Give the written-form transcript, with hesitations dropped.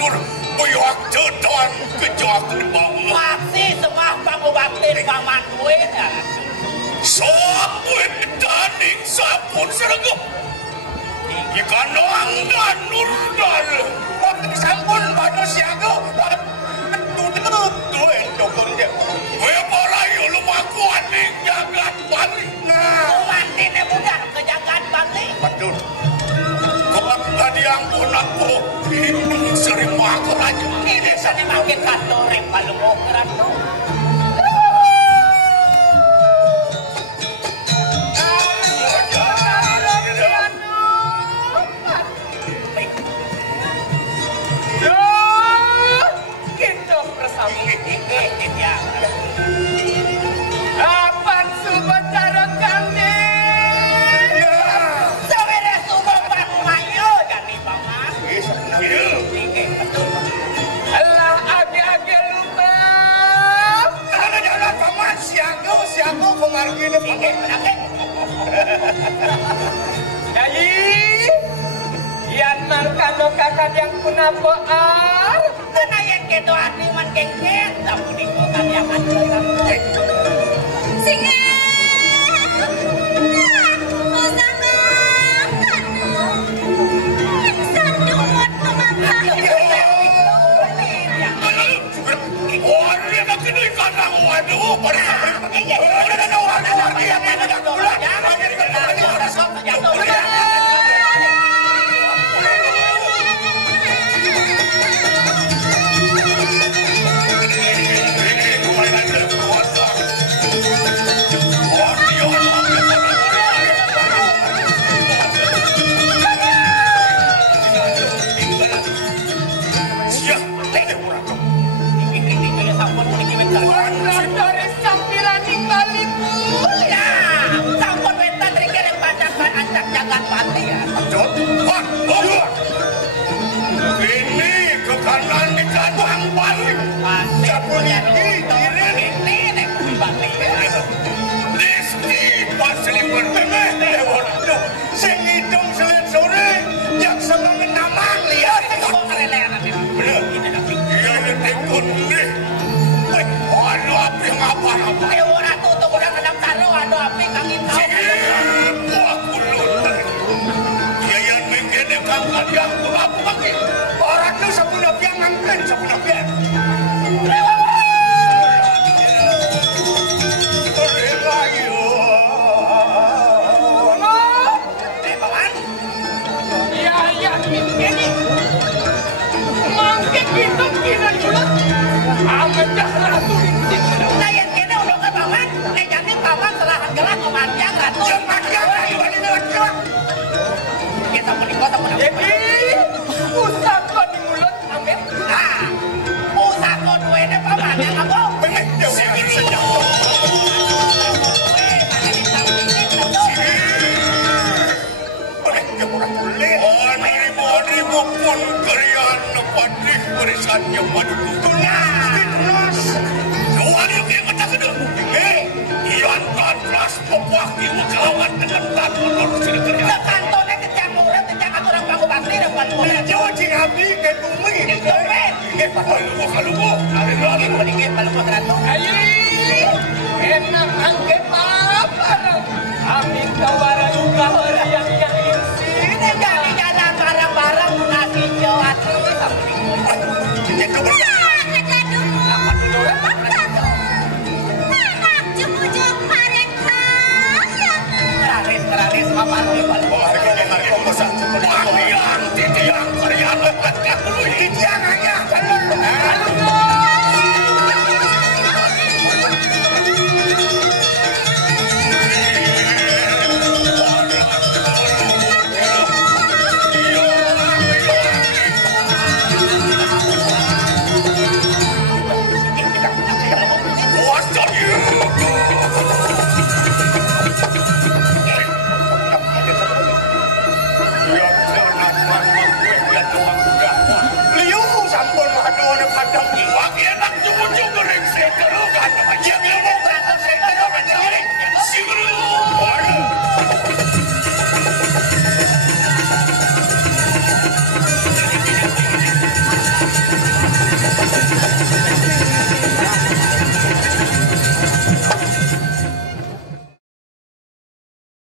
batur buyak cedan kejakan bang. Masih semua pangobatin paman gue ya. Sabun daning sabun seragam. Ikan doang dan nurdal. Waktu sampun pada siaga. Tutup tuh endokonnya. Gue perayu lumaku aning jagat balik. Nah, mantinnya budak ke jagat balik. Betul. Kau tadi ampun aku. Ini sering makan aja. Ini sering makin kantorek kalau mau keran tuh. Apan subon jarang kami. Sebenarnya subon bang mayo jadi paman. Allah agi-agi lupa. Ada paman siaga pengaruhin paman. Jadi, yan markano kakak yang kunapoan. Kenayan kedo hati man kengkeng. Tapi di kota yang ada yang Singa. Liu sampun aduh padang